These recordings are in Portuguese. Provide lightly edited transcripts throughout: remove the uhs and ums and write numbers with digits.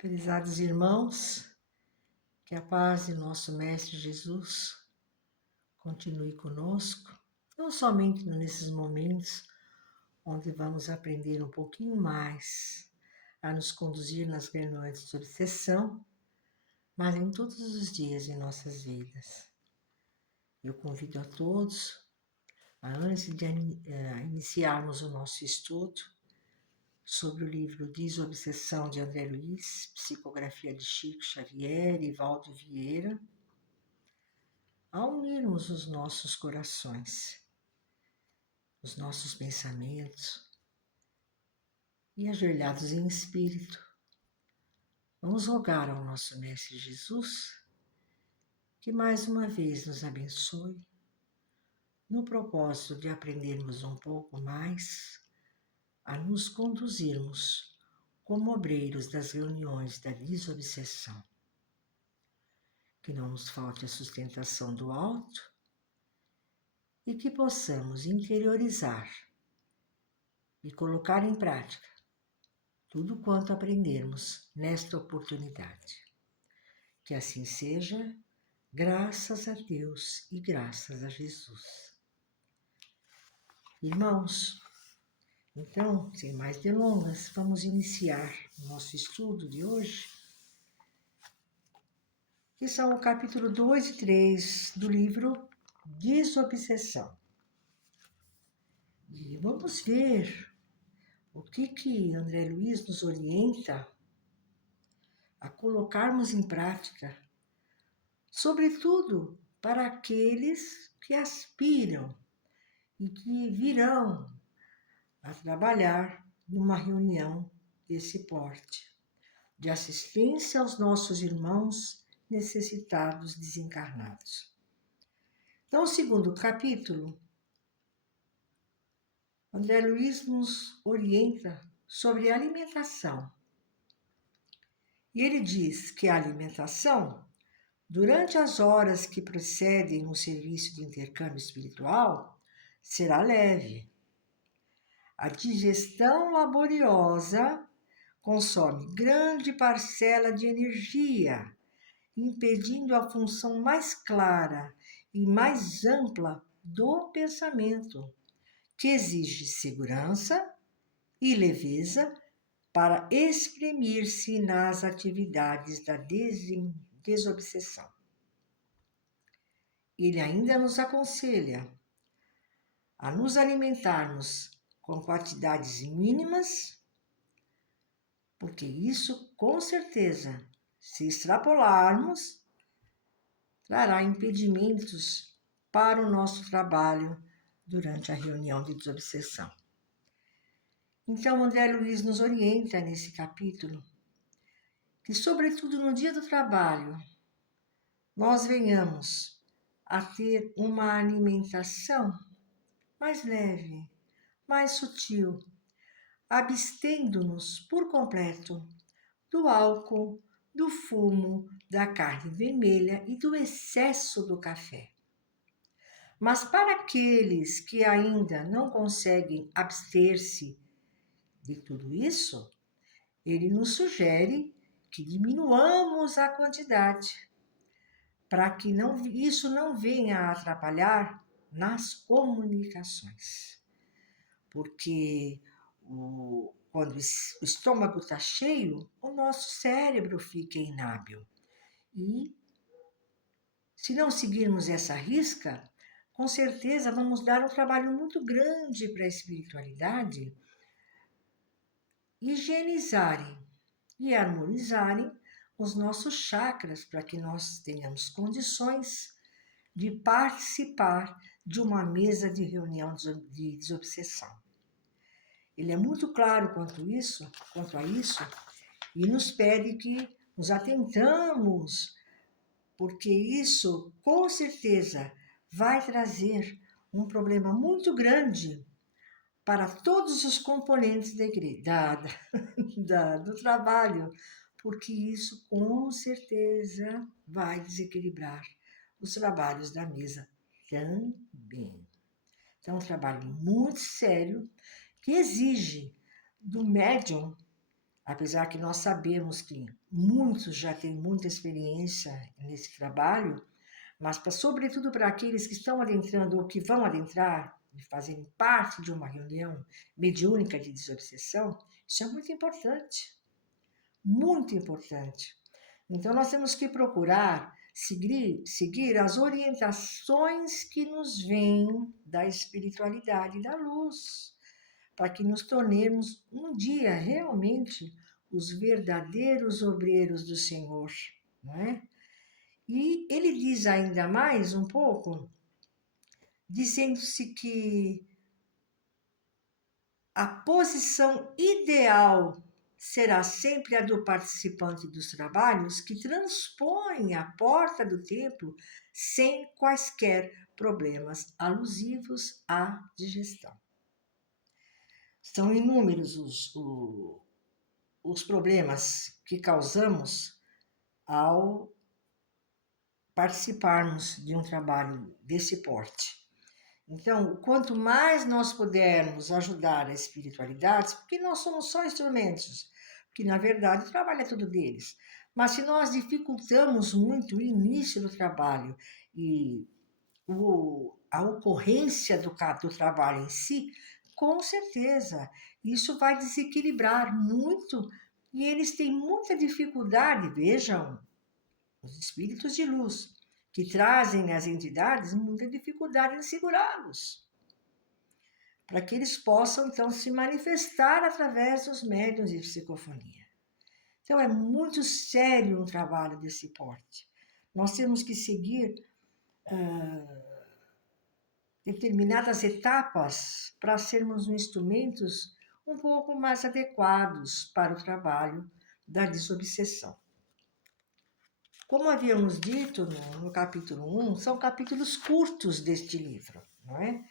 Prezados irmãos, que a paz de nosso Mestre Jesus continue conosco, não somente nesses momentos onde vamos aprender um pouquinho mais a nos conduzir nas reuniões de obsessão, mas em todos os dias de nossas vidas. Eu convido a todos, antes de iniciarmos o nosso estudo sobre o livro Desobsessão de André Luiz, psicografia de Chico Xavier e Valdo Vieira, a unirmos os nossos corações, os nossos pensamentos e ajoelhados em espírito, vamos rogar ao nosso Mestre Jesus que mais uma vez nos abençoe no propósito de aprendermos um pouco mais a nos conduzirmos como obreiros das reuniões da desobsessão. Que não nos falte a sustentação do alto e que possamos interiorizar e colocar em prática tudo quanto aprendermos nesta oportunidade. Que assim seja, graças a Deus e graças a Jesus. Irmãos, então, sem mais delongas, vamos iniciar o nosso estudo de hoje, que são o capítulo 2 e 3 do livro Desobsessão. E vamos ver o que André Luiz nos orienta a colocarmos em prática, sobretudo para aqueles que aspiram e que virão a trabalhar numa reunião desse porte, de assistência aos nossos irmãos necessitados desencarnados. Então, o segundo capítulo, André Luiz nos orienta sobre alimentação. E ele diz que a alimentação, durante as horas que precedem o serviço de intercâmbio espiritual, será leve. A digestão laboriosa consome grande parcela de energia, impedindo a função mais clara e mais ampla do pensamento, que exige segurança e leveza para exprimir-se nas atividades da desobsessão. Ele ainda nos aconselha a nos alimentarmos com quantidades mínimas, porque isso, com certeza, se extrapolarmos, trará impedimentos para o nosso trabalho durante a reunião de desobsessão. Então, André Luiz nos orienta nesse capítulo que, sobretudo no dia do trabalho, nós venhamos a ter uma alimentação mais leve, mais sutil, abstendo-nos por completo do álcool, do fumo, da carne vermelha e do excesso do café. Mas para aqueles que ainda não conseguem abster-se de tudo isso, ele nos sugere que diminuamos a quantidade, para que isso não venha a atrapalhar nas comunicações. Porque quando o estômago está cheio, o nosso cérebro fica inábil. E se não seguirmos essa risca, com certeza vamos dar um trabalho muito grande para a espiritualidade higienizarem e harmonizarem os nossos chakras para que nós tenhamos condições de participar de uma mesa de reunião de desobsessão. Ele é muito claro quanto a isso, e nos pede que nos atentamos, porque isso, com certeza, vai trazer um problema muito grande para todos os componentes do trabalho, porque isso, com certeza, vai desequilibrar os trabalhos da mesa também. Então, é um trabalho muito sério que exige do médium apesar que nós sabemos que muitos já têm muita experiência nesse trabalho, mas sobretudo para aqueles que estão adentrando ou que vão adentrar, de fazerem parte de uma reunião mediúnica de desobsessão, isso é muito importante, muito importante. Então, nós temos que procurar seguir as orientações que nos vêm da espiritualidade e da luz, para que nos tornemos um dia realmente os verdadeiros obreiros do Senhor, não é? E ele diz ainda mais um pouco, dizendo-se que a posição ideal será sempre a do participante dos trabalhos que transpõe a porta do templo sem quaisquer problemas alusivos à digestão. São inúmeros os problemas que causamos ao participarmos de um trabalho desse porte. Então, quanto mais nós pudermos ajudar a espiritualidade, porque nós somos só instrumentos, porque na verdade o trabalho é tudo deles. Mas se nós dificultamos muito o início do trabalho e a ocorrência do trabalho em si, com certeza isso vai desequilibrar muito e eles têm muita dificuldade, vejam, os espíritos de luz, que trazem às entidades muita dificuldade em segurá-los, para que eles possam, então, se manifestar através dos médiuns de psicofonia. Então, é muito sério um trabalho desse porte. Nós temos que seguir determinadas etapas para sermos instrumentos um pouco mais adequados para o trabalho da desobsessão. Como havíamos dito no capítulo 1, são capítulos curtos deste livro, não é?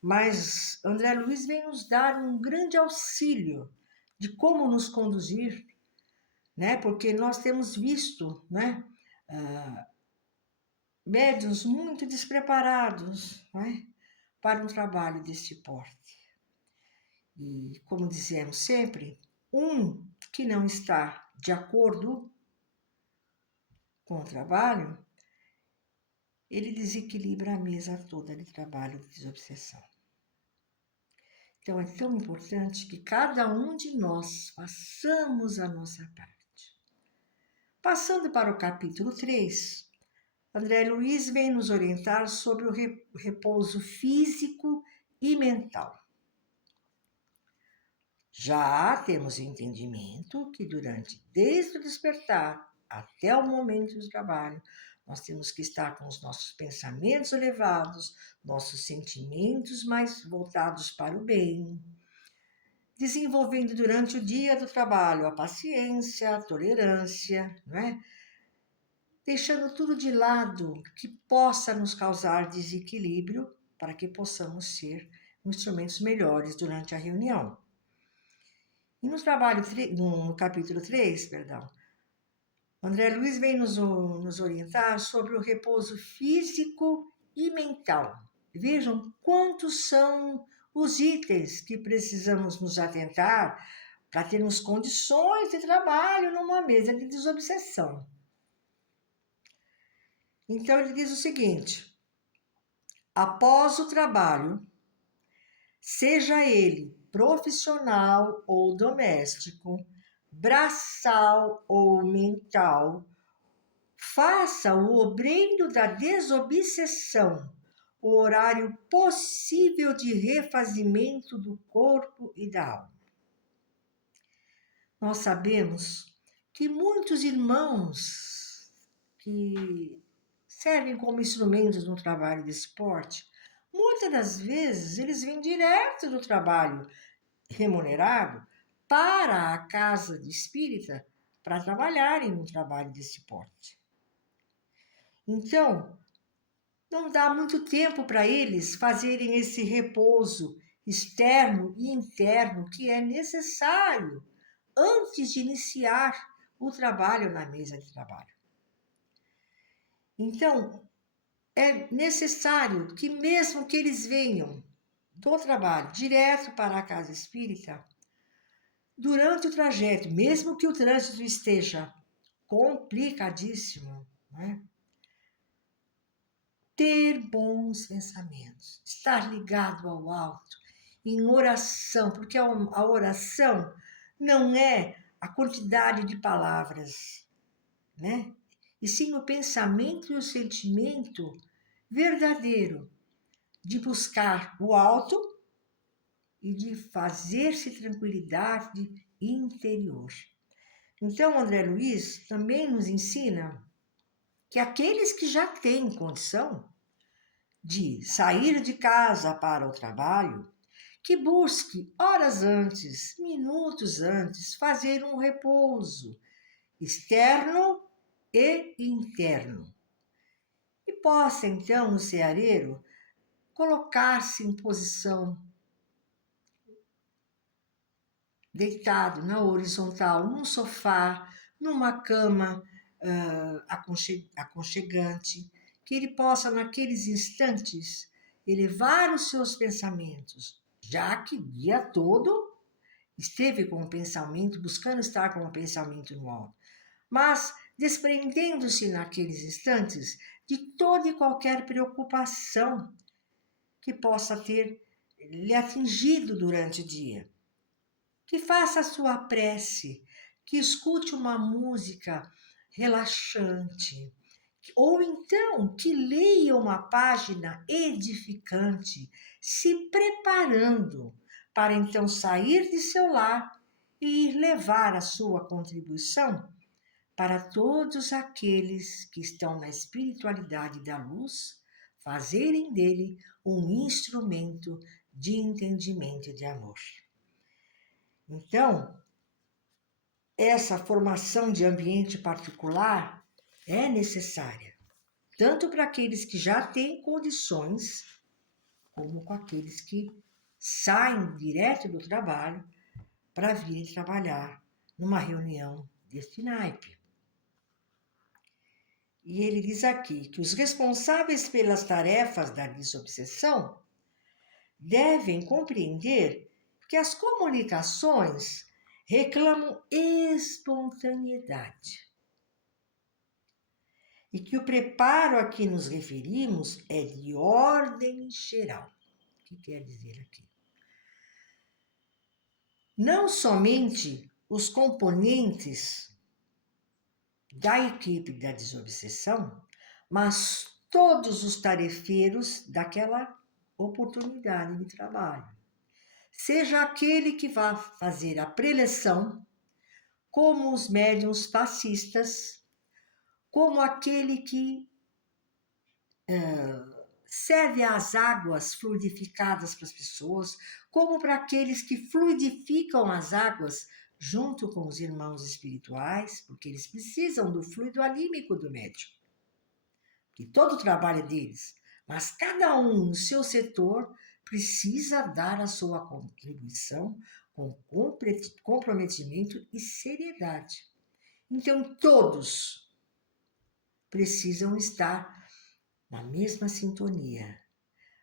Mas André Luiz vem nos dar um grande auxílio de como nos conduzir, né? Porque nós temos visto, né? Médiuns muito despreparados, né? Para um trabalho deste porte. E, como dizemos sempre, um que não está de acordo com o trabalho, ele desequilibra a mesa toda de trabalho de desobsessão. Então, é tão importante que cada um de nós façamos a nossa parte. Passando para o capítulo 3, André Luiz vem nos orientar sobre o repouso físico e mental. Já temos entendimento que desde o despertar até o momento do trabalho, nós temos que estar com os nossos pensamentos elevados, nossos sentimentos mais voltados para o bem, desenvolvendo durante o dia do trabalho a paciência, a tolerância, não é? Deixando tudo de lado que possa nos causar desequilíbrio para que possamos ser instrumentos melhores durante a reunião. E no capítulo 3, André Luiz vem nos orientar sobre o repouso físico e mental. Vejam quantos são os itens que precisamos nos atentar para termos condições de trabalho numa mesa de desobsessão. Então, ele diz o seguinte: após o trabalho, seja ele profissional ou doméstico, braçal ou mental, faça o obreiro da desobsessão o horário possível de refazimento do corpo e da alma. Nós sabemos que muitos irmãos que servem como instrumentos no trabalho de esporte, muitas das vezes eles vêm direto do trabalho remunerado para a casa de espírita para trabalharem no trabalho desse porte. Então, não dá muito tempo para eles fazerem esse repouso externo e interno que é necessário antes de iniciar o trabalho na mesa de trabalho. Então, é necessário que mesmo que eles venham do trabalho direto para a casa espírita, durante o trajeto, mesmo que o trânsito esteja complicadíssimo, né? Ter bons pensamentos, estar ligado ao alto, em oração, porque a oração não é a quantidade de palavras, né? E sim o pensamento e o sentimento verdadeiro de buscar o alto e de fazer-se tranquilidade interior. Então, André Luiz também nos ensina que aqueles que já têm condição de sair de casa para o trabalho, que busque horas antes, minutos antes, fazer um repouso externo e interno. E possa, então, o ceareiro colocar-se em posição deitado na horizontal, num sofá, numa cama aconchegante, que ele possa, naqueles instantes, elevar os seus pensamentos, já que o dia todo esteve com o pensamento, buscando estar com o pensamento no alto, mas desprendendo-se naqueles instantes de toda e qualquer preocupação que possa ter lhe atingido durante o dia. Que faça a sua prece, que escute uma música relaxante, ou então que leia uma página edificante, se preparando para então sair de seu lar e ir levar a sua contribuição para todos aqueles que estão na espiritualidade da luz, fazerem dele um instrumento de entendimento e de amor. Então, essa formação de ambiente particular é necessária, tanto para aqueles que já têm condições, como com aqueles que saem direto do trabalho para virem trabalhar numa reunião deste naipe. E ele diz aqui que os responsáveis pelas tarefas da desobsessão devem compreender que as comunicações reclamam espontaneidade e que o preparo a que nos referimos é de ordem geral. O que quer dizer aqui? Não somente os componentes da equipe da desobsessão, mas todos os tarefeiros daquela oportunidade de trabalho. Seja aquele que vá fazer a preleção, como os médiuns passistas, como aquele que serve as águas fluidificadas para as pessoas, como para aqueles que fluidificam as águas junto com os irmãos espirituais, porque eles precisam do fluido alímico do médium. Que todo o trabalho é deles, mas cada um no seu setor precisa dar a sua contribuição com comprometimento e seriedade. Então, todos precisam estar na mesma sintonia,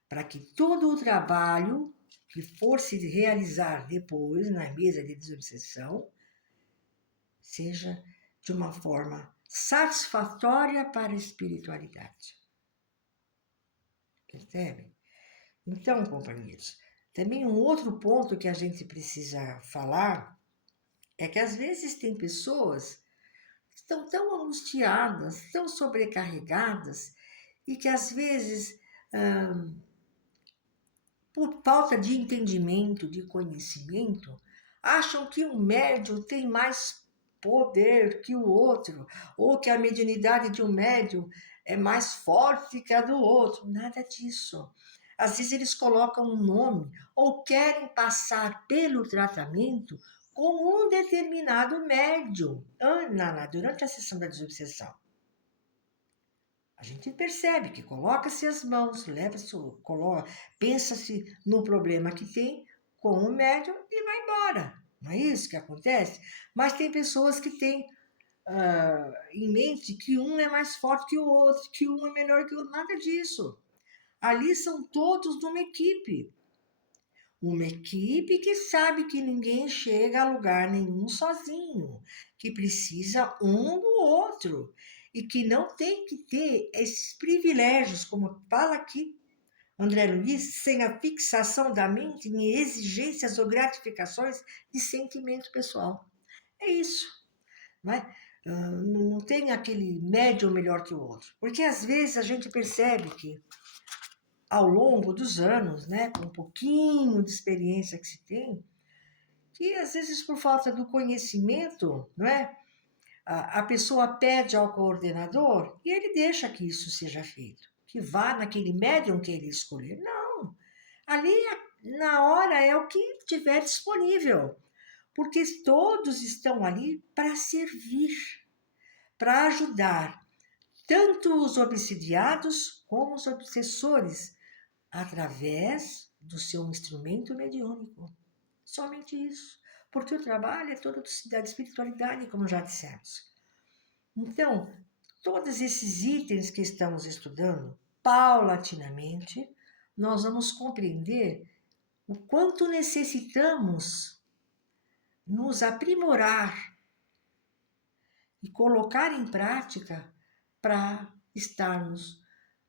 para que todo o trabalho que for se realizar depois na mesa de desobsessão seja de uma forma satisfatória para a espiritualidade. Percebem? Então, companheiros, também um outro ponto que a gente precisa falar é que às vezes tem pessoas que estão tão angustiadas, tão sobrecarregadas, e que às vezes, por falta de entendimento, de conhecimento, acham que um médium tem mais poder que o outro, ou que a mediunidade de um médium é mais forte que a do outro. Nada disso. Às vezes eles colocam um nome ou querem passar pelo tratamento com um determinado médium durante a sessão da desobsessão. A gente percebe que coloca-se as mãos, pensa-se no problema que tem com o médium e vai embora. Não é isso que acontece? Mas tem pessoas que têm em mente que um é mais forte que o outro, que um é melhor que o outro. Nada disso. Ali são todos de uma equipe. Uma equipe que sabe que ninguém chega a lugar nenhum sozinho, que precisa um do outro e que não tem que ter esses privilégios, como fala aqui André Luiz, sem a fixação da mente em exigências ou gratificações de sentimento pessoal. É isso, não é? Não tem aquele médio melhor que o outro. Porque às vezes a gente percebe que ao longo dos anos, né, com um pouquinho de experiência que se tem, que às vezes por falta do conhecimento, não é? A pessoa pede ao coordenador e ele deixa que isso seja feito, que vá naquele médium que ele escolher. Não, ali na hora é o que tiver disponível, porque todos estão ali para servir, para ajudar tanto os obsidiados como os obsessores através do seu instrumento mediúnico. Somente isso. Porque o trabalho é todo da espiritualidade, como já dissemos. Então, todos esses itens que estamos estudando, paulatinamente, nós vamos compreender o quanto necessitamos nos aprimorar e colocar em prática para estarmos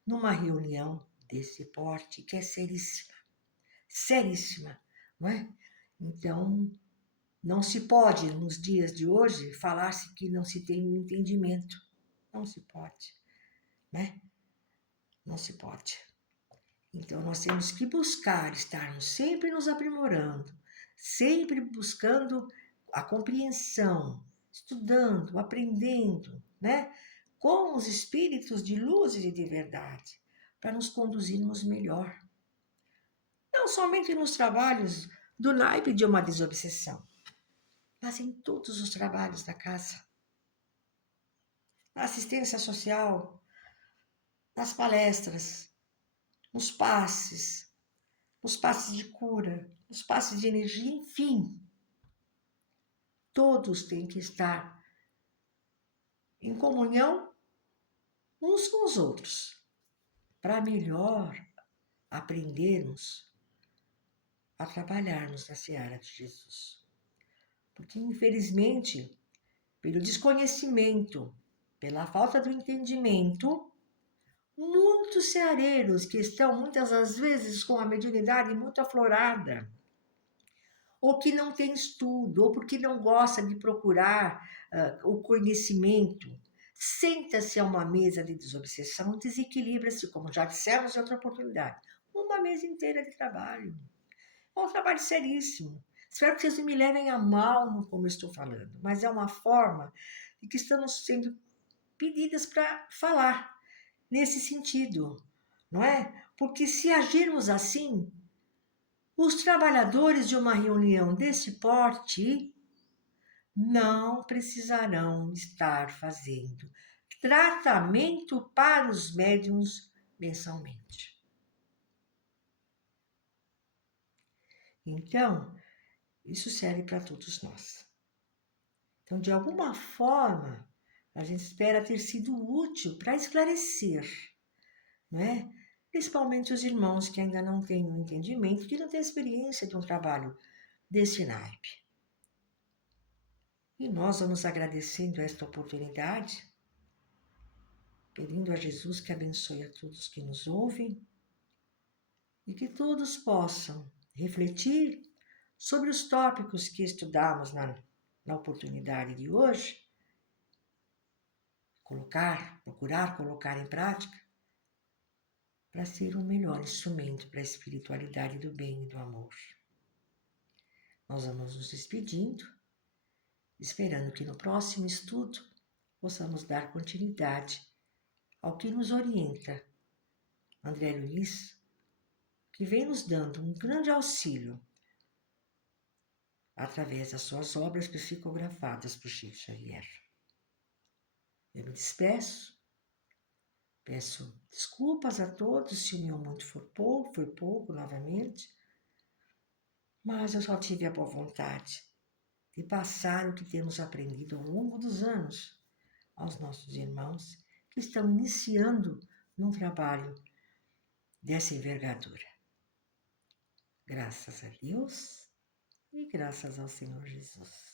numa reunião desse porte, que é seríssima, seríssima, não é? Então, não se pode, nos dias de hoje, falar-se que não se tem um entendimento. Não se pode, né? Não se pode. Então, nós temos que buscar estarmos sempre nos aprimorando, sempre buscando a compreensão, estudando, aprendendo, né? Com os espíritos de luz e de verdade, para nos conduzirmos melhor. Não somente nos trabalhos do naipe de uma desobsessão, mas em todos os trabalhos da casa. Na assistência social, nas palestras, nos passes de cura, nos passes de energia, enfim. Todos têm que estar em comunhão uns com os outros, para melhor aprendermos a trabalharmos na seara de Jesus. Porque, infelizmente, pelo desconhecimento, pela falta do entendimento, muitos ceareiros que estão muitas das vezes com a mediunidade muito aflorada, ou que não tem estudo, ou porque não gosta de procurar o conhecimento, senta-se a uma mesa de desobsessão, desequilibra-se, como já dissemos em outra oportunidade, uma mesa inteira de trabalho. É um trabalho seríssimo. Espero que vocês não me levem a mal no como eu estou falando, mas é uma forma de que estamos sendo pedidas para falar nesse sentido, não é? Porque se agirmos assim, os trabalhadores de uma reunião desse porte não precisarão estar fazendo tratamento para os médiuns mensalmente. Então, isso serve para todos nós. Então, de alguma forma, a gente espera ter sido útil para esclarecer, não é? Principalmente os irmãos que ainda não têm o entendimento, que não têm experiência de um trabalho desse naipe. E nós vamos agradecendo esta oportunidade, pedindo a Jesus que abençoe a todos que nos ouvem e que todos possam refletir sobre os tópicos que estudamos na oportunidade de hoje, procurar colocar em prática, para ser um melhor instrumento para a espiritualidade do bem e do amor. Nós vamos nos despedindo, esperando que no próximo estudo possamos dar continuidade ao que nos orienta André Luiz, que vem nos dando um grande auxílio através das suas obras psicografadas por Chico Xavier. Eu me despeço, peço desculpas a todos se o meu muito foi pouco novamente, mas eu só tive a boa vontade de passar o que temos aprendido ao longo dos anos aos nossos irmãos que estão iniciando num trabalho dessa envergadura. Graças a Deus e graças ao Senhor Jesus.